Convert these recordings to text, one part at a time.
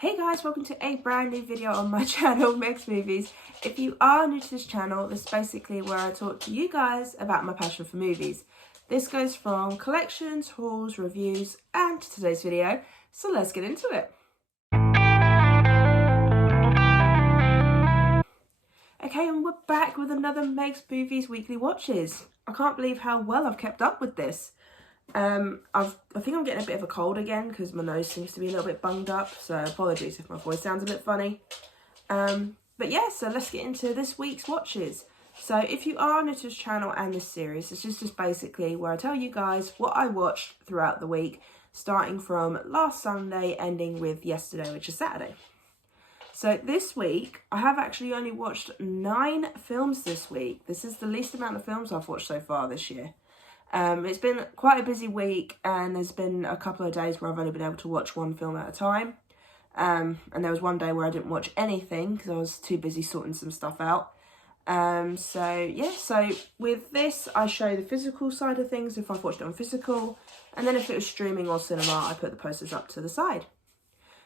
Hey guys, welcome to a brand new video on my channel, Megz Moviez. If you are new to this channel, this is basically where I talk to you guys about my passion for movies. This goes from collections, hauls, reviews, and today's video, so let's get into it. Okay, and we're back with another Megz Moviez weekly watches. I can't believe how well I've kept up with this. I think I'm getting a bit of a cold again because my nose seems to be a little bit bunged up, so apologies if my voice sounds a bit funny. But yeah, so let's get into this week's watches. So if you are new to this channel and this series, it's just basically where I tell you guys what I watched throughout the week, starting from last Sunday, ending with yesterday, which is Saturday. So this week, I have actually only watched 9 films this week. This is the least amount of films I've watched so far this year. It's been quite a busy week, and there's been a couple of days where I've only been able to watch one film at a time. And there was one day where I didn't watch anything because I was too busy sorting some stuff out. So with this, I show the physical side of things if I've watched it on physical, and then if it was streaming or cinema, I put the posters up to the side.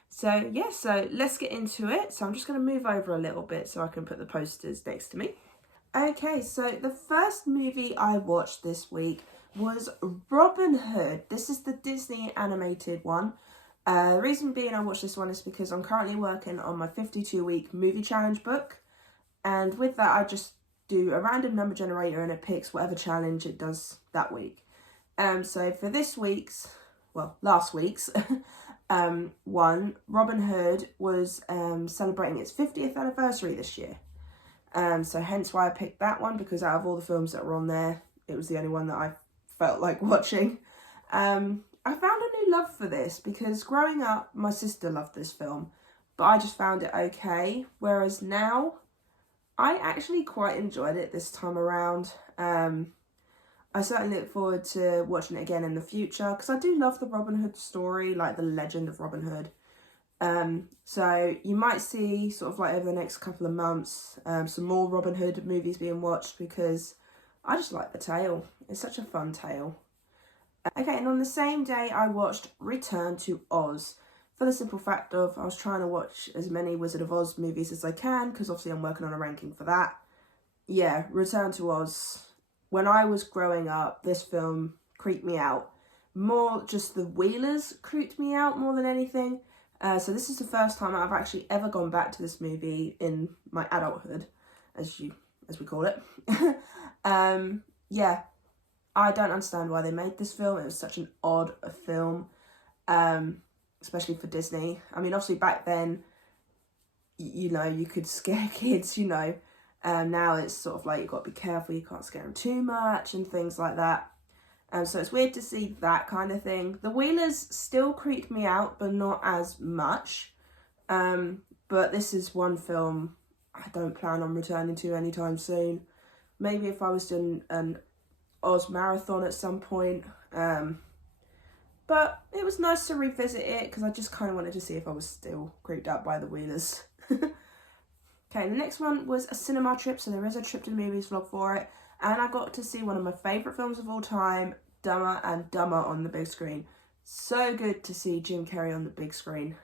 So yeah, so let's get into it. So I'm just going to move over a little bit so I can put the posters next to me. Okay, so the first movie I watched this week was Robin Hood. This is the Disney animated one. The reason being I watched this one is because I'm currently working on my 52-week movie challenge book. And with that, I just do a random number generator and it picks whatever challenge it does that week. So for this week's, well, last week's one, Robin Hood was celebrating its 50th anniversary this year. So hence why I picked that one, because out of all the films that were on there, it was the only one that I felt like watching. I found a new love for this because growing up, my sister loved this film, but I just found it okay. Whereas now, I actually quite enjoyed it this time around. I certainly look forward to watching it again in the future because I do love the Robin Hood story, like the legend of Robin Hood. So you might see sort of like over the next couple of months some more Robin Hood movies being watched because I just like the tale. It's such a fun tale. Okay, and on the same day I watched Return to Oz for the simple fact of I was trying to watch as many Wizard of Oz movies as I can because obviously I'm working on a ranking for that. Yeah, Return to Oz. When I was growing up, this film creeped me out. More just the Wheelers creeped me out more than anything. So this is the first time I've actually ever gone back to this movie in my adulthood, as we call it. Yeah, I don't understand why they made this film. It was such an odd film, especially for Disney. I mean, obviously back then, you know, you could scare kids, you know. Now it's sort of like you've got to be careful, you can't scare them too much and things like that. So it's weird to see that kind of thing. The Wheelers still creeped me out, but not as much. But this is one film I don't plan on returning to anytime soon. Maybe if I was doing an Oz marathon at some point. But it was nice to revisit it because I just kind of wanted to see if I was still creeped out by the Wheelers. Okay, the next one was a cinema trip. So there is a trip to the movies vlog for it. And I got to see one of my favourite films of all time, Dumber and Dumber, on the big screen. So good to see Jim Carrey on the big screen,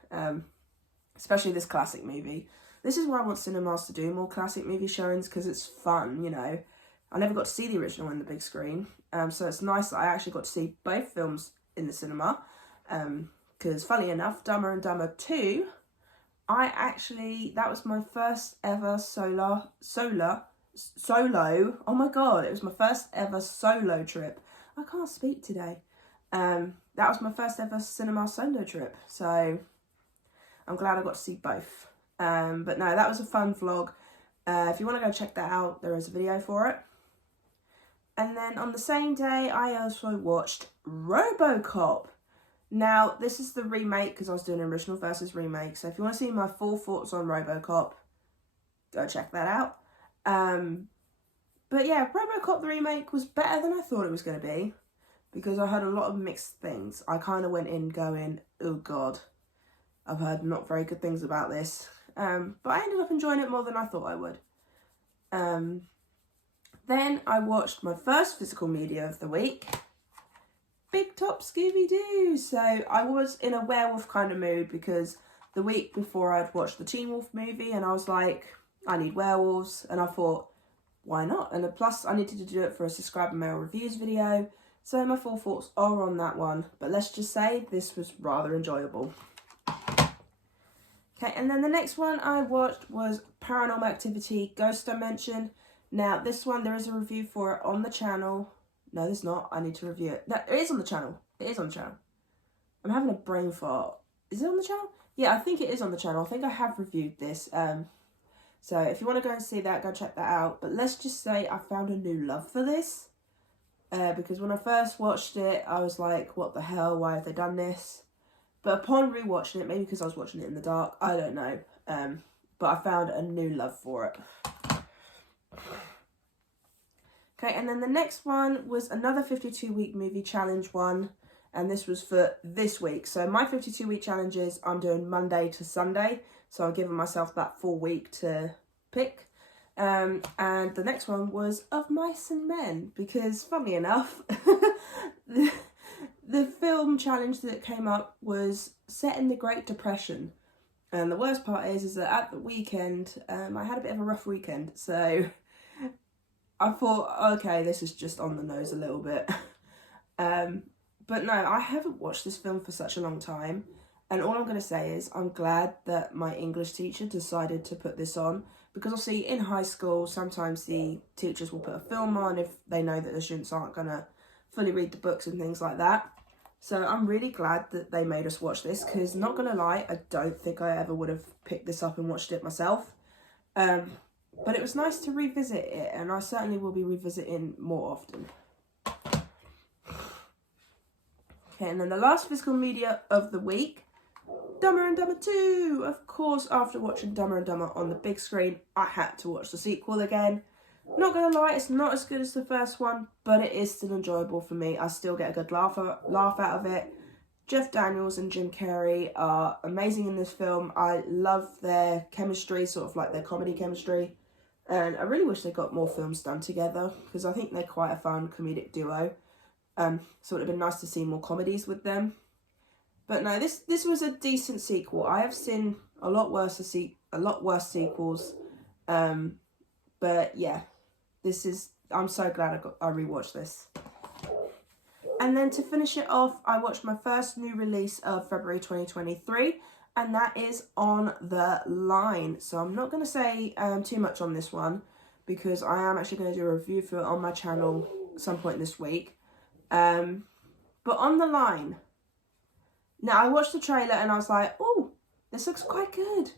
especially this classic movie. This is why I want cinemas to do more classic movie showings because it's fun, you know. I never got to see the original on the big screen, so it's nice that I actually got to see both films in the cinema. Because funny enough, Dumber and Dumber 2, that was my first ever solo, oh my god, it was my first ever solo trip. I can't speak today. That was my first ever cinema solo trip, so I'm glad I got to see both. But no, that was a fun vlog. If you want to go check that out, there is a video for it. And then on the same day, I also watched RoboCop. Now, this is the remake because I was doing original versus remake, so if you want to see my full thoughts on RoboCop, go check that out. But yeah, RoboCop the remake was better than I thought it was going to be because I heard a lot of mixed things. I kind of went in going, oh god, I've heard not very good things about this. But I ended up enjoying it more than I thought I would. Then I watched my first physical media of the week, Big Top Scooby-Doo. So I was in a werewolf kind of mood because the week before I'd watched the Teen Wolf movie, and I was like, I need werewolves, and I thought, why not? And plus I needed to do it for a subscriber mail reviews video, so my full thoughts are on that one. But let's just say this was rather enjoyable. Okay, and then the next one I watched was Paranormal Activity Ghost Dimension. Now, this one, there is a review for it on the channel. No, there's not. I need to review it. No, it is on the channel. It is on the channel. I'm having a brain fart. Is it on the channel? Yeah, I think it is on the channel. I think I have reviewed this. So if you want to go and see that, go check that out. But let's just say I found a new love for this. Because when I first watched it, I was like, what the hell? Why have they done this? But upon rewatching it, maybe because I was watching it in the dark, I don't know. But I found a new love for it. Okay, and then the next one was another 52-week movie challenge one. And this was for this week. So my 52-week challenges, I'm doing Monday to Sunday. So I'm giving myself that full week to pick. And the next one was Of Mice and Men. Because, funnily enough, the film challenge that came up was set in the Great Depression. And the worst part is that at the weekend, I had a bit of a rough weekend. So I thought, okay, this is just on the nose a little bit. But no, I haven't watched this film for such a long time. And all I'm going to say is I'm glad that my English teacher decided to put this on. Because obviously in high school, sometimes the teachers will put a film on if they know that the students aren't going to fully read the books and things like that. So I'm really glad that they made us watch this. Because not going to lie, I don't think I ever would have picked this up and watched it myself. But it was nice to revisit it. And I certainly will be revisiting more often. Okay, and then the last physical media of the week, Dumber and Dumber 2. Of course, after watching Dumber and Dumber on the big screen, I had to watch the sequel again. Not gonna lie, it's not as good as the first one, but it is still enjoyable for me. I still get a good laugh out of it. Jeff Daniels and Jim Carrey are amazing in this film. I love their chemistry, sort of like their comedy chemistry. And I really wish they got more films done together, because I think they're quite a fun comedic duo. So it would have been nice to see more comedies with them. But no, this was a decent sequel. I have seen a lot worse sequels. But yeah, I'm so glad I rewatched this. And then to finish it off, I watched my first new release of February 2023, and that is On the Line. So I'm not going to say too much on this one, because I am actually going to do a review for it on my channel at some point this week. But On the Line. Now, I watched the trailer and I was like, oh, this looks quite good.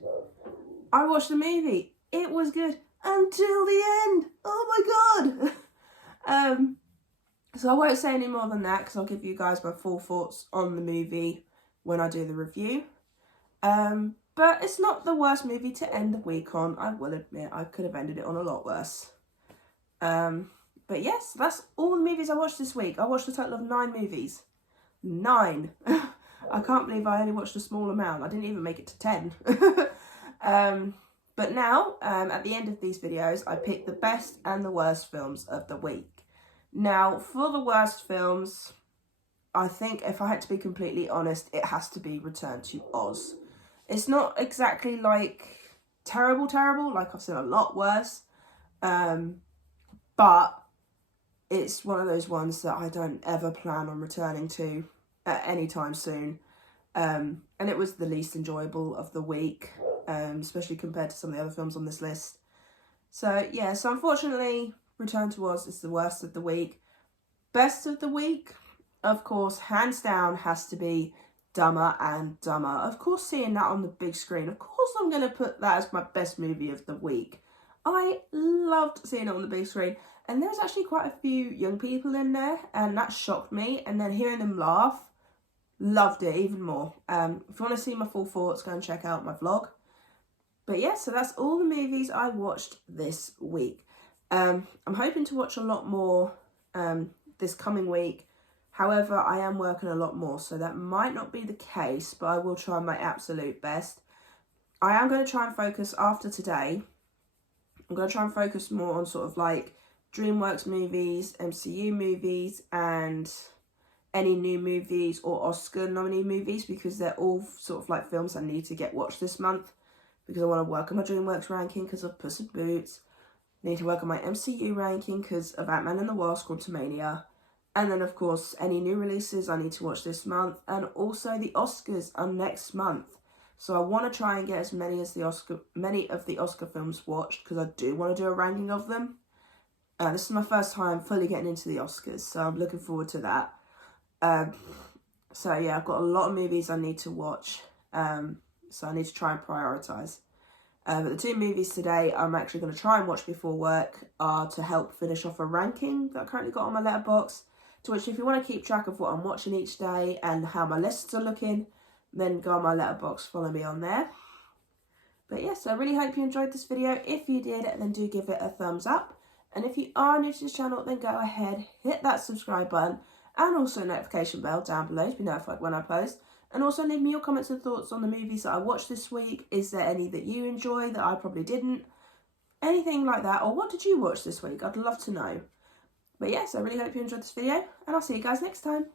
I watched the movie. It was good until the end. Oh my god. So I won't say any more than that, because I'll give you guys my full thoughts on the movie when I do the review. But it's not the worst movie to end the week on. I will admit, I could have ended it on a lot worse. But yes, that's all the movies I watched this week. I watched a total of 9 movies. 9. I can't believe I only watched a small amount. I didn't even make it to 10. But now, at the end of these videos, I picked the best and the worst films of the week. Now, for the worst films, I think if I had to be completely honest, it has to be Return to Oz. It's not exactly like terrible, like I've seen a lot worse. But it's one of those ones that I don't ever plan on returning to at any time soon. And it was the least enjoyable of the week, especially compared to some of the other films on this list. So yeah, so unfortunately, Return to Oz is the worst of the week. Best of the week, of course, hands down, has to be Dumber and Dumber. Of course, seeing that on the big screen, of course I'm going to put that as my best movie of the week. I loved seeing it on the big screen. And there was actually quite a few young people in there, and that shocked me. And then hearing them laugh, loved it even more. If you want to see my full thoughts, go and check out my vlog. But yeah, so that's all the movies I watched this week. I'm hoping to watch a lot more this coming week. However, I am working a lot more, so that might not be the case, but I will try my absolute best. I am going to try and focus after today. I'm going to try and focus more on sort of like DreamWorks movies, MCU movies, and any new movies or Oscar nominee movies, because they're all sort of like films I need to get watched this month, because I want to work on my DreamWorks ranking because of Puss in Boots. I need to work on my MCU ranking because of Ant-Man and the Wasp: Quantumania. And then, of course, any new releases I need to watch this month. And also the Oscars are next month. So I want to try and get as many of the Oscar films watched, because I do want to do a ranking of them. This is my first time fully getting into the Oscars, so I'm looking forward to that. So yeah, I've got a lot of movies I need to watch. So I need to try and prioritise. But the 2 movies today I'm actually going to try and watch before work are to help finish off a ranking that I currently got on my Letterboxd, to which if you want to keep track of what I'm watching each day and how my lists are looking, then go on my Letterboxd, follow me on there. But yes, I really hope you enjoyed this video. If you did, then do give it a thumbs up. And if you are new to this channel, then go ahead, hit that subscribe button and also notification bell down below to be notified when I post. And also leave me your comments and thoughts on the movies that I watched this week. Is there any that you enjoy that I probably didn't? Anything like that. Or what did you watch this week? I'd love to know. But yes, I really hope you enjoyed this video, and I'll see you guys next time.